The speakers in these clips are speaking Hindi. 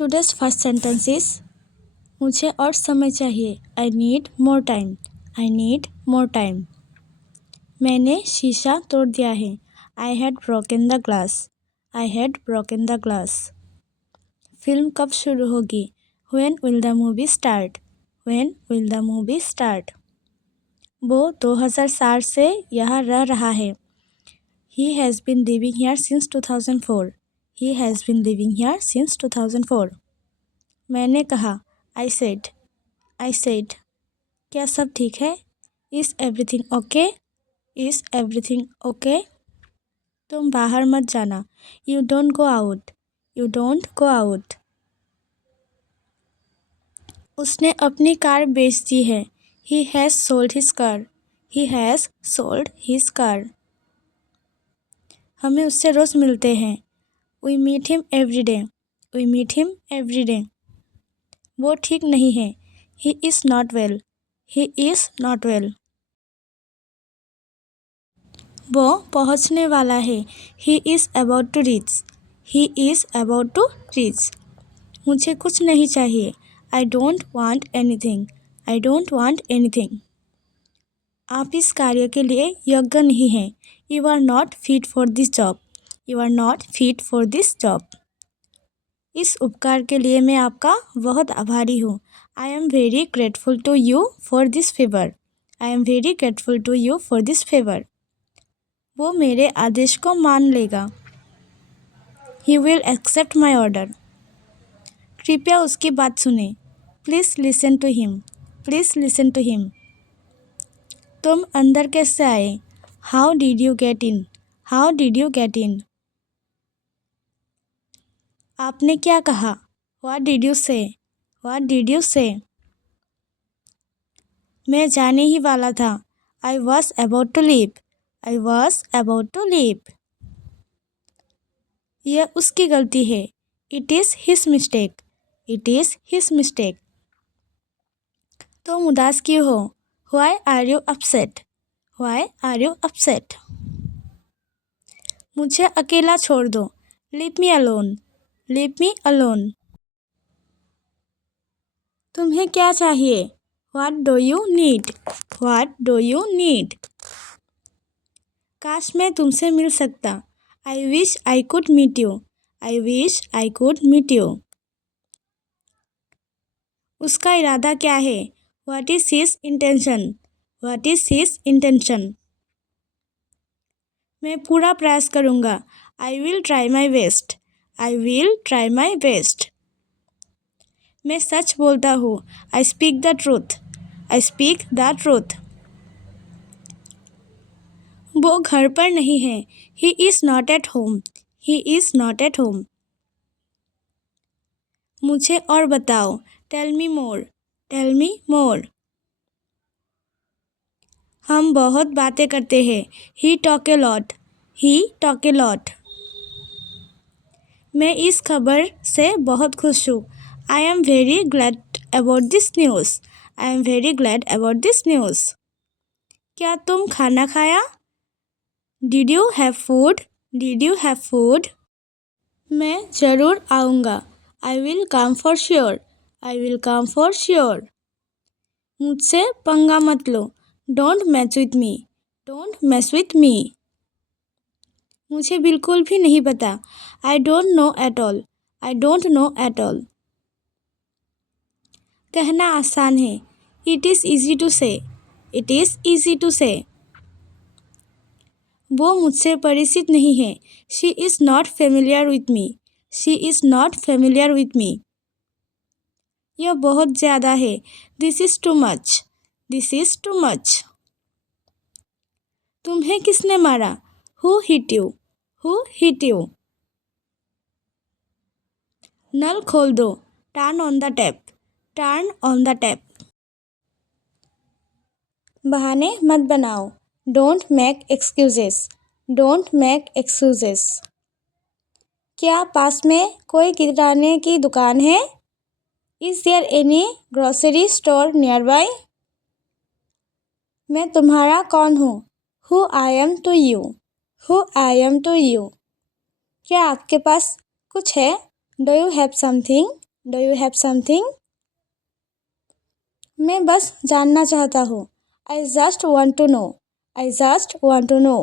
Today's first sentence is मुझे और समय चाहिए. I need more time. I need more time. मैंने शीशा तोड़ दिया है. I had broken the glass. I had broken the glass. Film कब शुरू होगी? When will the movie start? When will the movie start? वो 2004 से यहाँ रह रहा है. He has been living here since 2004. He has been living here since 2004. मैंने कहा. I said. I said. क्या सब ठीक है? Is everything okay? Is everything okay? तुम बाहर मत जाना. You don't go out. You don't go out. उसने अपनी कार बेच दी है. He has sold his car. He has sold his car. हमें उससे रोज़ मिलते हैं. We meet him every day. We meet him every day. वो ठीक नहीं है. He is not well. He is not well. वो पहुंचने वाला है. He is about to reach. He is about to reach. मुझे कुछ नहीं चाहिए. I don't want anything. I don't want anything. आप इस कार्य के लिए योग्य नहीं हैं. You are not fit for this job. You are not fit for this job. इस उपकार के लिए मैं आपका बहुत आभारी हूँ. I am very grateful to you for this favor. I am very grateful to you for this favor. वो मेरे आदेश को मान लेगा. He will accept my order. कृपया उसकी बात सुनें. Please listen to him. Please listen to him. तुम अंदर कैसे आए? How did you get in? How did you get in? आपने क्या कहा? What did you say? What did you say? मैं जाने ही वाला था. I was about to leave. I was about to leave. यह उसकी गलती है. It is his mistake. It is his mistake. तुम उदास क्यों हो? Why are you upset? Why are you upset? मुझे अकेला छोड़ दो. Leave me alone. Leave me alone. तुम्हें क्या चाहिए? What do you need? What do you need? काश मैं तुमसे मिल सकता. I wish I could meet you. I wish I could meet you. उसका इरादा क्या है? What is his intention? What is his intention? मैं पूरा प्रयास करूँगा. I will try my best. I will try my best. मैं सच बोलता हूँ. I speak the truth. I speak the truth. वो घर पर नहीं है. He is not at home. He is not at home. मुझे और बताओ. Tell me more. Tell me more. हम बहुत बातें करते हैं. He talk a lot. He talk a lot. मैं इस खबर से बहुत खुश हूँ. I am very glad about this news. I am very glad about this news. क्या तुम खाना खाया? Did you have food? Did you have food? मैं ज़रूर आऊँगा. I will come for sure. I will come for sure. मुझसे पंगा मत लो. Don't mess with me. Don't mess with me. मुझे बिल्कुल भी नहीं पता. I don't know at all. I don't know at all. कहना आसान है. It is easy to say. It is easy to say. वो मुझसे परिचित नहीं है. She is not familiar with me. She is not familiar with me. यह बहुत ज़्यादा है. This is too much. This is too much. तुम्हें किसने मारा? Who hit you? Who hit you? नल खोल दो. Turn on the tap. Turn on the tap. बहाने मत बनाओ. Don't make excuses. Don't make excuses. क्या पास में कोई किराने की दुकान है? Is there any grocery store nearby? मैं तुम्हारा कौन हूँ? Who I am to you. Who I am to you. क्या आपके पास कुछ है? Do you have something? Do you have something? मैं बस जानना चाहता हूँ। I just want to know. I just want to know.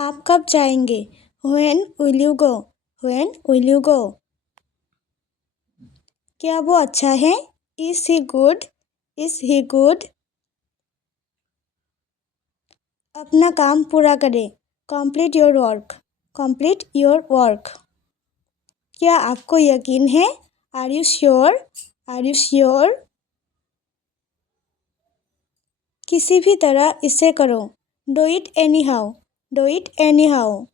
आप कब जाएंगे? When will you go? When will you go? क्या वो अच्छा है? Is he good? Is he good? अपना काम पूरा करें। Complete your work. Complete your work. क्या आपको यकीन है? Are you sure? Are you sure? किसी भी तरह इसे करो। Do it anyhow. Do it anyhow.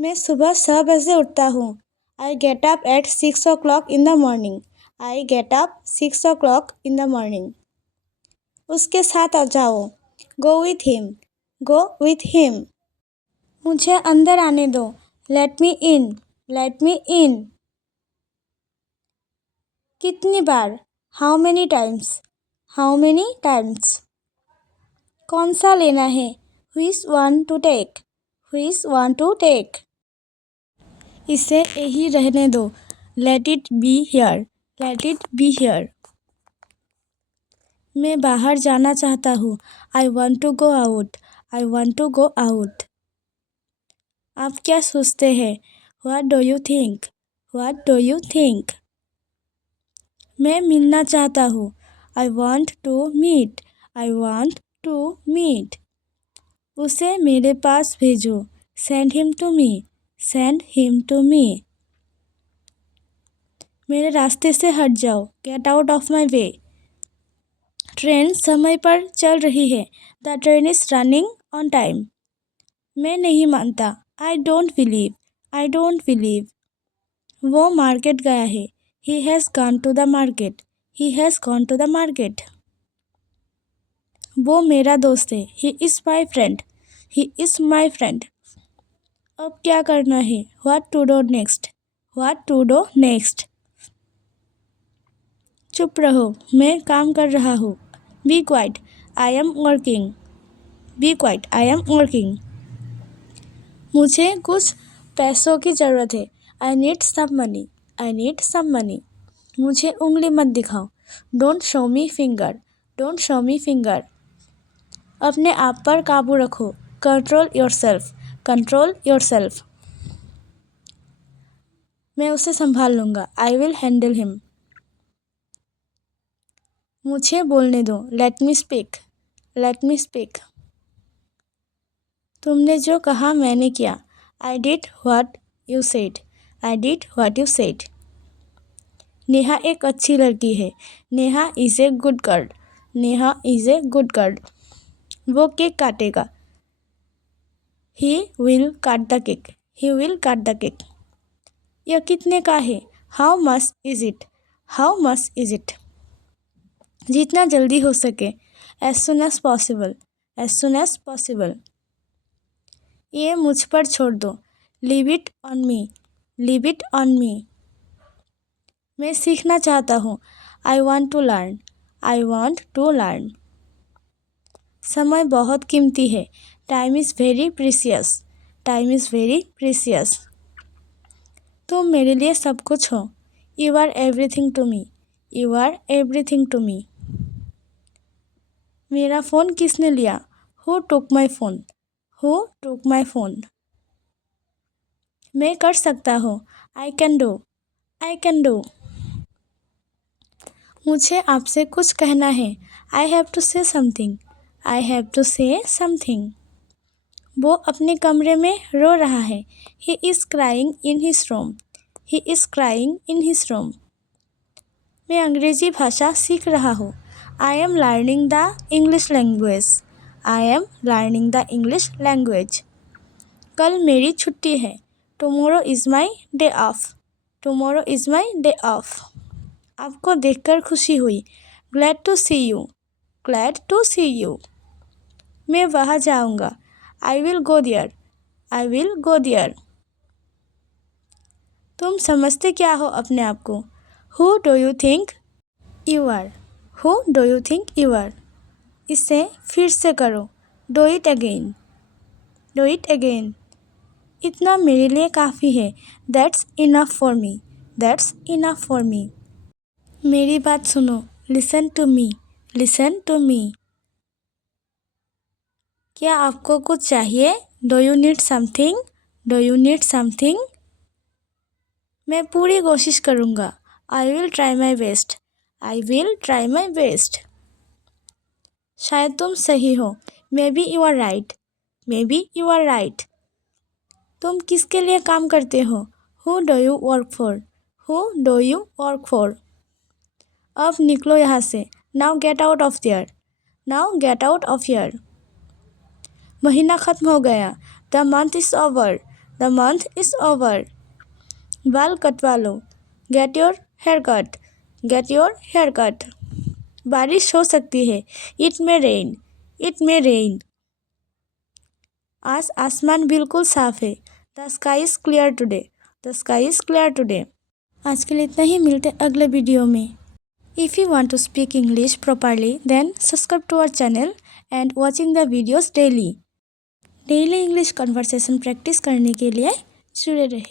मैं सुबह 6 बजे उठता हूँ। I get up at 6 o'clock in the morning. I get up 6 o'clock in the morning. उसके साथ आ जाओ। Go with him. Go with him. मुझे अंदर आने दो। Let me in. Let me in. कितनी बार? How many times? How many times? कौन सा लेना है? Which one to take? Which one to take? इसे यही रहने दो। Let it be here. Let it be here. मैं बाहर जाना चाहता हूँ। I want to go out. I want to go out. आप क्या सोचते हैं? What do you think? What do you think? मैं मिलना चाहता हूँ। I want to meet. I want to meet. उसे मेरे पास भेजो। Send him to me. Send him to me. मेरे रास्ते से हट जाओ। Get out of my way. Train समय पर चल रही है। The train is running on time. मैं नहीं मानता। I don't believe. I don't believe. वो मार्केट गया है। He has gone to the market. He has gone to the market. वो मेरा दोस्त है। He is my friend. He is my friend. अब क्या करना है? What to do next? What to do next? चुप रहो। मैं काम कर रहा हूँ। Be quiet. I am working. Be quiet. I am working. मुझे कुछ पैसों की ज़रूरत है। I need some money. I need some money. मुझे उंगली मत दिखाओ। Don't show me finger. Don't show me finger. अपने आप पर काबू रखो। Control yourself. Control yourself. मैं उसे संभाल लूँगा। I will handle him. मुझे बोलने दो। Let me speak. Let me speak. तुमने जो कहा मैंने किया। I did what you said. I did what you said. Neha एक अच्छी लड़की है। Neha is a good girl. Neha is a good girl. वो केक काटेगा। He will cut the cake. He will cut the cake. यह कितने का है? How much is it? How much is it? जितना जल्दी हो सके। As soon as possible. As soon as possible. ये मुझ पर छोड़ दो। Leave it on me. Leave it on me. मैं सीखना चाहता हूँ। I want to learn. I want to learn. समय बहुत कीमती है। Time is very precious. Time is very precious. तुम मेरे लिए सब कुछ हो। You are everything to me. You are everything to me. मेरा फ़ोन किसने लिया? Who took my phone? Who took my phone? मैं कर सकता हूँ। I can do. I can do. मुझे आपसे कुछ कहना है। I have to say something. I have to say something. वो अपने कमरे में रो रहा है। He is crying in his room. He is crying in his room. मैं अंग्रेज़ी भाषा सीख रहा हूँ। I am learning the English language. I am learning the English language. कल मेरी छुट्टी है। Tomorrow is my day off. Tomorrow is my day off. आपको देखकर खुशी हुई। Glad to see you. Glad to see you. मैं वहाँ जाऊँगा। I will go there. I will go there. तुम समझते क्या हो अपने आप को? Who do you think you are? Who do you think you are? इसे फिर से करो। Do it again. Do it again. इतना मेरे लिए काफ़ी है। That's enough for me. That's enough for me. मेरी बात सुनो। Listen to me. Listen to me. क्या आपको कुछ चाहिए? Do you need something? Do you need something? मैं पूरी कोशिश करूँगा। I will try my best. I will try my best. शायद तुम सही हो। Maybe you are right. Maybe you are right. तुम किसके लिए काम करते हो? Who do you work for? Who do you work for? अब निकलो यहाँ से। Now get out of there. Now get out of here. महीना ख़त्म हो गया। The month is over. The month is over. बाल कटवा लो। Get your hair cut. Get your hair cut. बारिश हो सकती है। It may rain. It may rain. आज आसमान बिल्कुल साफ है। The sky is clear today. The sky is clear today. आज के लिए इतना ही। मिलते अगले वीडियो में। If you want to speak English properly, then subscribe to our channel and watching the videos daily. Daily English conversation practice करने के लिए जुड़े रहे।